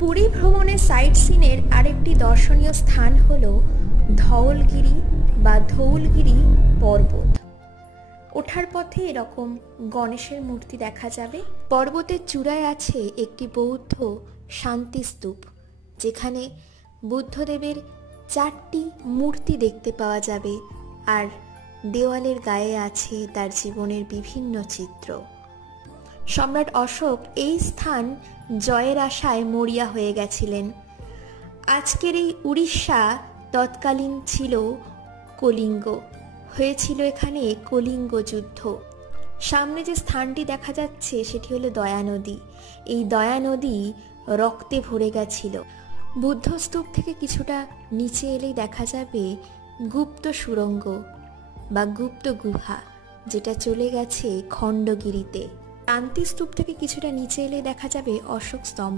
পুরী ভ্রমণের সাইট সিনের আরেকটি দর্শনীয় স্থান হল ধওলগিরি বা ধৌলগিরি পর্বত। ওঠার পথে এরকম গণেশের মূর্তি দেখা যাবে। পর্বতের চূড়ায় আছে একটি বৌদ্ধ শান্তি স্তূপ, যেখানে বুদ্ধদেবের 4টি মূর্তি দেখতে পাওয়া যাবে, আর দেওয়ালের গায়ে আছে তার জীবনের বিভিন্ন চিত্র। সম্রাট অশোক এই স্থান জয়ের আশায় মরিয়া হয়ে গেছিলেন। আজকের এই উড়িষ্যা তৎকালীন ছিল কলিঙ্গ। হয়েছিল এখানে কলিঙ্গ যুদ্ধ। সামনে যে স্থানটি দেখা যাচ্ছে সেটি হলো দয়া নদী। এই দয়া নদী রক্তে ভরে গেছিল। বুদ্ধস্তূপ থেকে কিছুটা নিচে এলেই দেখা যাবে গুপ্ত সুড়ঙ্গ বা গুপ্ত গুহা, যেটা চলে গেছে খণ্ডগিরিতে। শান্তিস্তূপ থেকে কিছুটা নিচে এলে দেখা যাবে অশোক স্তম্ভ।